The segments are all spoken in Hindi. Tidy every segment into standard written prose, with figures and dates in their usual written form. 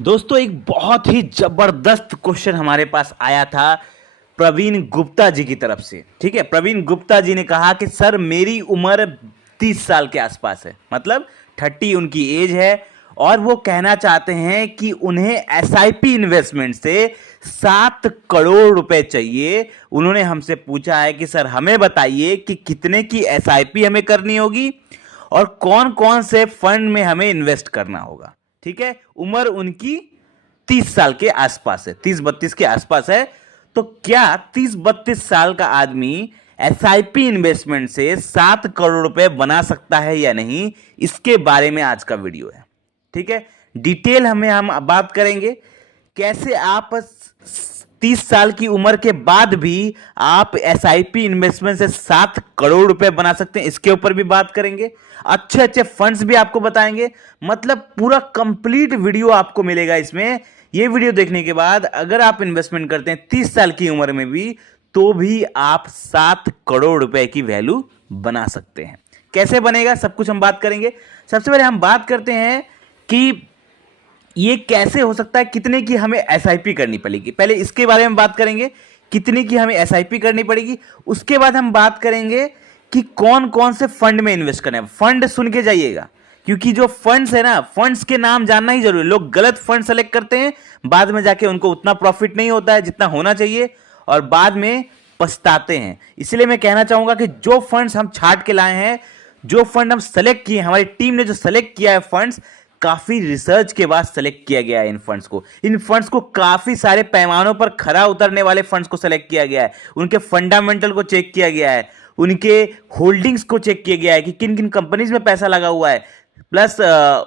दोस्तों एक बहुत ही जबरदस्त क्वेश्चन हमारे पास आया था प्रवीण गुप्ता जी की तरफ से। ठीक है, प्रवीण गुप्ता जी ने कहा कि सर मेरी उम्र 30 साल के आसपास है, मतलब 30 उनकी एज है, और वो कहना चाहते हैं कि उन्हें एसआईपी इन्वेस्टमेंट से 7 करोड़ रुपए चाहिए। उन्होंने हमसे पूछा है कि सर हमें बताइए कि कितने की एसआईपी हमें करनी होगी और कौन कौन से फंड में हमें इन्वेस्ट करना होगा। ठीक है, उम्र उनकी 30 साल के आसपास है, 30-32 के आसपास है। तो क्या 30-32 साल का आदमी एसआईपी इन्वेस्टमेंट से 7 करोड़ रुपए बना सकता है या नहीं, इसके बारे में आज का वीडियो है। ठीक है, डिटेल हम बात करेंगे कैसे आप 30 साल की उम्र के बाद भी आप एसआईपी इन्वेस्टमेंट से 7 करोड़ रुपए बना सकते हैं, इसके ऊपर भी बात करेंगे। अच्छे अच्छे फंड्स भी आपको बताएंगे, मतलब पूरा कंप्लीट वीडियो आपको मिलेगा इसमें। ये वीडियो देखने के बाद अगर आप इन्वेस्टमेंट करते हैं 30 साल की उम्र में भी, तो भी आप 7 करोड़ रुपए की वैल्यू बना सकते हैं। कैसे बनेगा सब कुछ हम बात करेंगे। सबसे पहले हम बात करते हैं कि ये कैसे हो सकता है, कितने की हमें एसआईपी करनी पड़ेगी। पहले इसके बारे में बात करेंगे, कितने की हमें एसआईपी करनी पड़ेगी। उसके बाद हम बात करेंगे कि कौन कौन से फंड में इन्वेस्ट करना है। फंड सुन के जाइएगा, क्योंकि जो फंड्स है ना, फंड्स के नाम जानना ही जरूरी है। लोग गलत फंड सेलेक्ट करते हैं, बाद में जाके उनको उतना प्रॉफिट नहीं होता है जितना होना चाहिए, और बाद में पछताते हैं। इसलिए मैं कहना चाहूंगा कि जो फंड्स हम छाट के लाए हैं, जो फंड हम सेलेक्ट किए, हमारी टीम ने जो सेलेक्ट किया है फंड्स, काफी रिसर्च के बाद सेलेक्ट किया गया है। इन फंड्स को काफी सारे पैमानों पर खरा उतरने वाले फंड्स को सेलेक्ट किया गया है। उनके फंडामेंटल को चेक किया गया है, उनके होल्डिंग्स को चेक किया गया है कि किन किन कंपनीज में पैसा लगा हुआ है, प्लस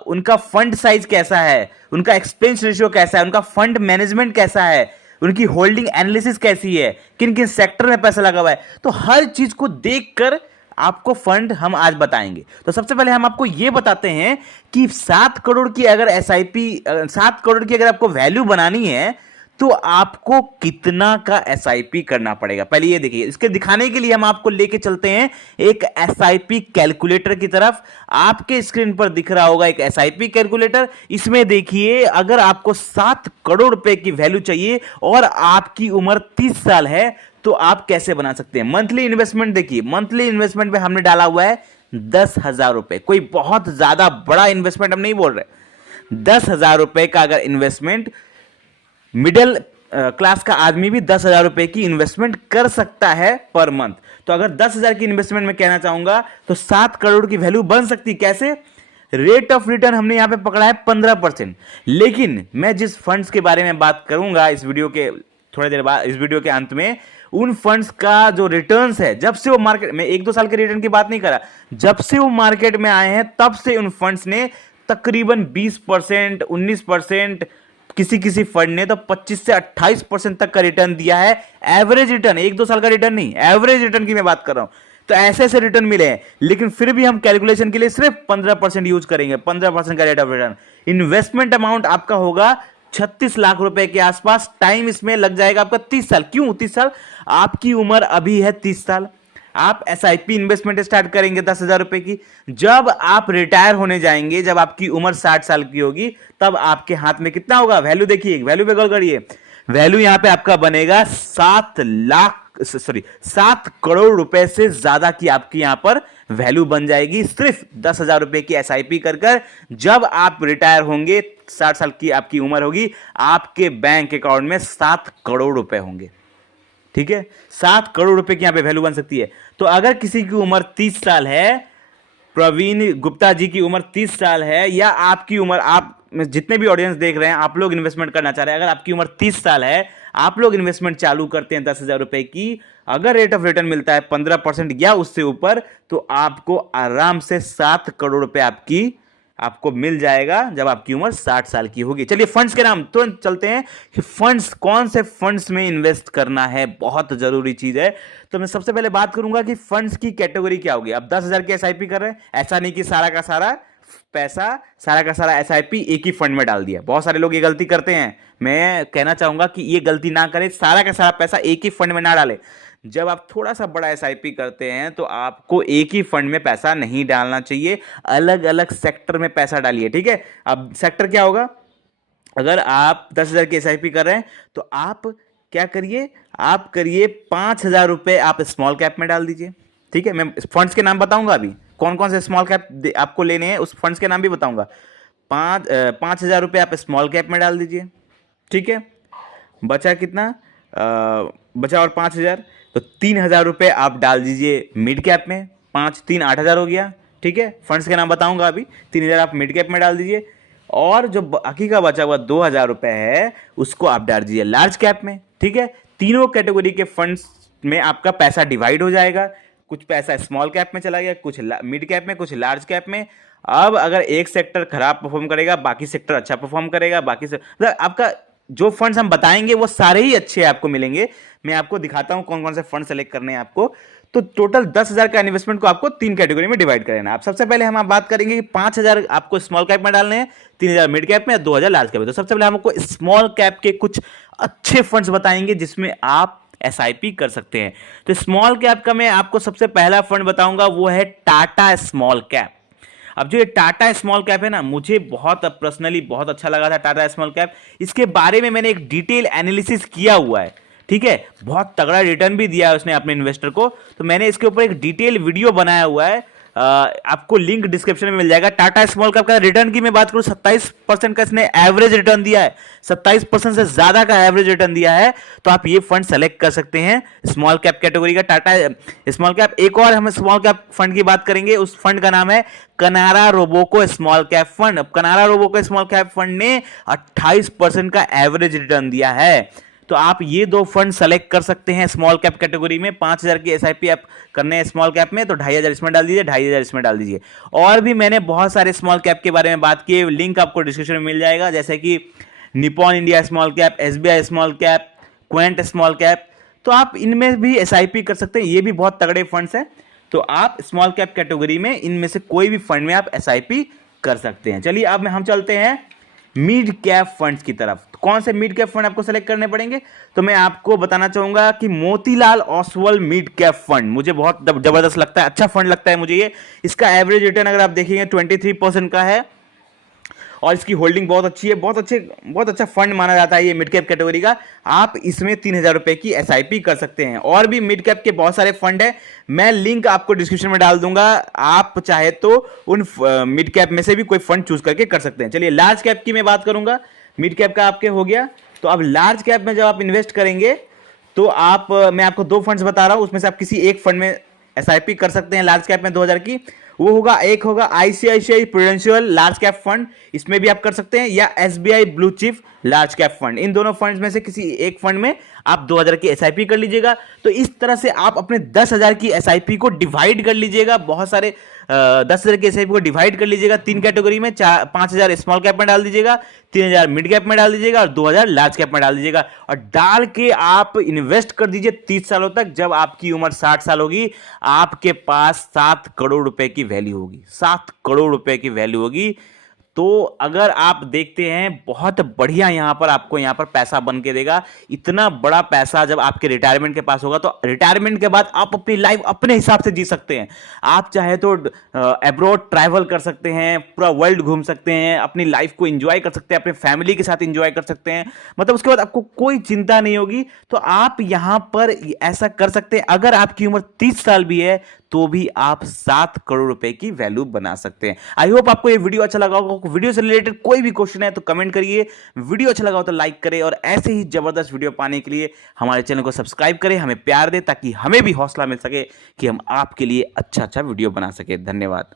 उनका फंड साइज कैसा है, उनका एक्सपेंस रेशियो कैसा है, उनका फंड मैनेजमेंट कैसा है, उनकी होल्डिंग एनालिसिस कैसी है, किन किन सेक्टर में पैसा लगा हुआ है। तो हर चीज को देखकर आपको फंड हम आज बताएंगे। तो सबसे पहले हम आपको यह बताते हैं कि 7 करोड़ की अगर एसआईपी, 7 करोड़ की अगर आपको वैल्यू बनानी है, तो आपको कितना का एसआईपी करना पड़ेगा। पहले ये देखिए, इसके दिखाने के लिए हम आपको लेके चलते हैं एक एसआईपी कैलकुलेटर की तरफ। आपके स्क्रीन पर दिख रहा होगा एक एसआईपी कैलकुलेटर। इसमें देखिए, अगर आपको 7 करोड़ रुपए की वैल्यू चाहिए और आपकी उम्र 30 साल है, तो आप कैसे बना सकते हैं। मंथली इन्वेस्टमेंट देखिए, मंथली इन्वेस्टमेंट में हमने डाला हुआ है 10,000 रुपए। कोई बहुत ज्यादा बड़ा इन्वेस्टमेंट हम नहीं बोल रहे। 10,000 रुपए का अगर इन्वेस्टमेंट, मिडिल क्लास का आदमी भी 10,000 रुपए की इन्वेस्टमेंट कर सकता है पर मंथ। तो अगर 10,000 की इन्वेस्टमेंट में कहना चाहूंगा, तो 7 करोड़ की वैल्यू बन सकती। कैसे? रेट ऑफ रिटर्न हमने यहां पे पकड़ा है 15%। लेकिन मैं जिस फंड्स के बारे में बात करूंगा इस वीडियो के थोड़ी देर बाद, इस वीडियो के अंत में, उन फंड्स का जो रिटर्न्स है, जब से वो मार्केट में, 1-2 साल के रिटर्न की बात नहीं कर रहा, जब से वो मार्केट में आए हैं तब से उन फंड्स ने तकरीबन 20%, 19%, किसी किसी फंड ने तो 25 से 28% तक का रिटर्न दिया है। एवरेज रिटर्न, 1-2 साल का रिटर्न नहीं, एवरेज रिटर्न की मैं बात कर रहा हूं। तो ऐसे ऐसे रिटर्न मिले हैं, लेकिन फिर भी हम कैलकुलेशन के लिए सिर्फ 15% यूज करेंगे, 15% का rate of return. Investment amount आपका होगा 36 लाख रुपए के आसपास। टाइम इसमें लग जाएगा आपका 30 साल। क्यों 30 साल? आपकी उम्र अभी है 30 साल। आप एसआईपी इन्वेस्टमेंट स्टार्ट करेंगे 10,000 रुपए की। जब आप रिटायर होने जाएंगे, जब आपकी उम्र 60 साल की होगी, तब आपके हाथ में कितना होगा? वैल्यू देखिए, वैल्यू पे गौर करिए। वैल्यू यहां पे आपका बनेगा 7 करोड़ रुपए से ज्यादा की आपकी यहां पर वैल्यू बन जाएगी, सिर्फ 10,000 रुपए की एसआईपी कर। जब आप रिटायर होंगे, 60 साल की आपकी उम्र होगी, आपके बैंक अकाउंट में 7 करोड़ रुपए होंगे। ठीक है, 7 करोड़ रुपए की यहां पे वैल्यू बन सकती है। तो अगर किसी की उम्र 30 साल है, प्रवीण गुप्ता जी की उम्र 30 साल है, या आपकी उम्र, आप जितने भी ऑडियंस देख रहे हैं, आप लोग इन्वेस्टमेंट करना चाह रहे हैं, अगर आपकी उम्र 30 साल है, आप लोग इन्वेस्टमेंट चालू करते हैं 10,000 रुपए की, अगर रेट ऑफ रिटर्न मिलता है 15% या उससे ऊपर, तो आपको आराम से 7 करोड़ रुपए आपको मिल जाएगा जब आपकी उम्र 60 साल की होगी। चलिए फंड्स के नाम तुरंत चलते हैं कि फंड्स, कौन से फंड्स में इन्वेस्ट करना है, बहुत जरूरी चीज है। तो मैं सबसे पहले बात करूंगा कि फंड्स की कैटेगरी क्या होगी। अब 10,000 की एसआईपी कर रहे हैं, ऐसा नहीं कि सारा का सारा पैसा, सारा का सारा एसआईपी एक ही फंड में डाल दिया। बहुत सारे लोग ये गलती करते हैं। मैं कहना चाहूंगा कि ये गलती ना करें, सारा का सारा पैसा एक ही फंड में ना डालें। जब आप थोड़ा सा बड़ा एसआईपी करते हैं, तो आपको एक ही फंड में पैसा नहीं डालना चाहिए, अलग अलग सेक्टर में पैसा डालिए। ठीक है, अब सेक्टर क्या होगा? अगर आप 10,000 की SIP कर रहे हैं तो आप क्या करिए, आप करिए 5,000 रुपये आप स्मॉल कैप में डाल दीजिए। ठीक है, मैं फंड्स के नाम बताऊंगा अभी, कौन कौन से स्मॉल कैप आपको लेने हैं उस फंड्स के नाम भी बताऊंगा। 5,000 रुपये आप स्मॉल कैप में डाल दीजिए। ठीक है, बचा कितना, बचा और 5,000, तो 3,000 रुपये आप डाल दीजिए मिड कैप में। 5 3 8,000 हो गया। ठीक है, फंड्स के नाम बताऊंगा अभी। 3,000 आप मिड कैप में डाल दीजिए, और जो बाकी का बचा हुआ 2,000 रुपये है उसको आप डाल दीजिए लार्ज कैप में। ठीक है, तीनों कैटेगरी के फंड्स में आपका पैसा डिवाइड हो जाएगा। कुछ पैसा स्मॉल कैप में चला गया, कुछ मिड कैप में, कुछ लार्ज कैप में। अब अगर एक सेक्टर खराब परफॉर्म करेगा, बाकी सेक्टर अच्छा परफॉर्म करेगा, बाकी से मतलब आपका जो फंड्स हम बताएंगे वो सारे ही अच्छे आपको मिलेंगे। मैं आपको दिखाता हूं कौन कौन से फंड सेलेक्ट करने हैं आपको। तो टोटल 10,000 का इन्वेस्टमेंट को आपको 3 कैटेगरी में डिवाइड करना है। आप सबसे पहले हम बात करेंगे कि 5,000 आपको स्मॉल कैप में डालने हैं, 3,000 मिड कैप में, 2,000 लार्ज कैप में। तो सबसे पहले हम आपको स्मॉल कैप के कुछ अच्छे फंड्स बताएंगे जिसमें आप SIP कर सकते हैं। तो स्मॉल कैप का मैं आपको सबसे पहला फंड बताऊंगा, वो है टाटा स्मॉल कैप। अब जो ये टाटा स्मॉल कैप है ना, मुझे बहुत पर्सनली बहुत अच्छा लगा था टाटा स्मॉल कैप। इसके बारे में मैंने एक डिटेल एनालिसिस किया हुआ है। ठीक है, बहुत तगड़ा रिटर्न भी दिया है उसने अपने इन्वेस्टर को। तो मैंने इसके ऊपर एक डिटेल वीडियो बनाया हुआ है, आपको लिंक डिस्क्रिप्शन में मिल जाएगा। टाटा स्मॉल कैप का रिटर्न की मैं बात करूं, 27% का इसने एवरेज रिटर्न दिया है, 27% से ज्यादा का एवरेज रिटर्न दिया है। तो आप ये फंड सेलेक्ट कर सकते हैं स्मॉल कैप कैटेगरी का, टाटा स्मॉल कैप। एक और हम स्मॉल कैप फंड की बात करेंगे, उस फंड का नाम है कनारा रोबोको स्मॉल कैप फंड। अब कनारा रोबोको स्मॉल कैप फंड ने 28% का एवरेज रिटर्न दिया है। तो आप ये दो फंड सेलेक्ट कर सकते हैं स्मॉल कैप कैटेगरी में। 5,000 की SIP आप करने हैं स्मॉल कैप में, तो 2,500 इसमें डाल दीजिए, 2,500 इसमें डाल दीजिए। और भी मैंने बहुत सारे स्मॉल कैप के बारे में बात की है, लिंक आपको डिस्क्रिप्शन में मिल जाएगा, जैसे कि Nippon India small cap, SBI small cap, Quint small cap. तो आप इनमें भी SIP कर सकते हैं, ये भी बहुत तगड़े फंड्स हैं। तो आप स्मॉल कैप कैटेगरी में इनमें से कोई भी फंड में आप SIP कर सकते हैं। चलिए अब हम चलते हैं मिड कैप फंड्स की तरफ। कौन से मिड कैप फंड आपको सेलेक्ट करने पड़ेंगे, तो मैं आपको बताना चाहूंगा कि Motilal Oswal mid cap fund मुझे बहुत जबरदस्त लगता है, अच्छा फंड लगता है मुझे ये। इसका एवरेज रिटर्न अगर आप देखेंगे 23% का है, और इसकी होल्डिंग बहुत अच्छी है, बहुत अच्छा फंड माना जाता है ये मिड कैप कैटेगरी का। आप इसमें 3,000 रुपए की SIP कर सकते हैं। और भी मिड कैप के बहुत सारे फंड है, मैं लिंक आपको डिस्क्रिप्शन में डाल दूंगा, आप चाहे तो उन मिड कैप में से भी कोई फंड चूज करके कर सकते हैं। चलिए लार्ज कैप की मैं बात करूंगा, मिड कैप का आपके हो गया। तो अब लार्ज कैप में जब आप इन्वेस्ट करेंगे तो आप मैं आपको 2 फंड्स बता रहा हूं, उसमें से आप किसी एक फंड में SIP कर सकते हैं लार्ज कैप में 2,000 की। वो होगा, एक होगा ICICI prudential large cap fund, इसमें भी आप कर सकते हैं, या SBI blue chip large cap fund. इन दोनों फंड्स में से किसी एक फंड में आप 2,000 की SIP कर लीजिएगा। तो इस तरह से आप अपने 10,000 की SIP को डिवाइड कर लीजिएगा, बहुत सारे 10,000 की SIP को डिवाइड कर लीजिएगा 3 कैटेगरी में। 5,000 स्मॉल कैप में डाल दीजिएगा, 3,000 मिड कैप में डाल दीजिएगा, और 2,000 लार्ज कैप में डाल दीजिएगा। और डाल के आप इन्वेस्ट कर दीजिए 30 सालों तक। जब आपकी उम्र 60 साल होगी, आपके पास 7 करोड़ रुपए की वैल्यू होगी, 7 करोड़ रुपए की वैल्यू होगी। तो अगर आप देखते हैं, बहुत बढ़िया यहाँ पर पैसा बन के देगा। इतना बड़ा पैसा जब आपके रिटायरमेंट के पास होगा, तो रिटायरमेंट के बाद आप अपनी लाइफ अपने हिसाब से जी सकते हैं। आप चाहे तो अब्रॉड ट्रैवल कर सकते हैं, पूरा वर्ल्ड घूम सकते हैं, अपनी लाइफ को एंजॉय कर सकते हैं, अपने फैमिली के साथ एंजॉय कर सकते हैं। मतलब उसके बाद आपको कोई चिंता नहीं होगी। तो आप यहाँ पर ऐसा कर सकते हैं। अगर आपकी उम्र 30 साल भी है तो भी आप 7 करोड़ रुपए की वैल्यू बना सकते हैं। आई होप आपको ये वीडियो अच्छा लगा होगा। वीडियो से रिलेटेड कोई भी क्वेश्चन है तो कमेंट करिए, वीडियो अच्छा लगा हो तो लाइक करें, और ऐसे ही जबरदस्त वीडियो पाने के लिए हमारे चैनल को सब्सक्राइब करें, हमें प्यार दें, ताकि हमें भी हौसला मिल सके कि हम आपके लिए अच्छा वीडियो बना सके। धन्यवाद।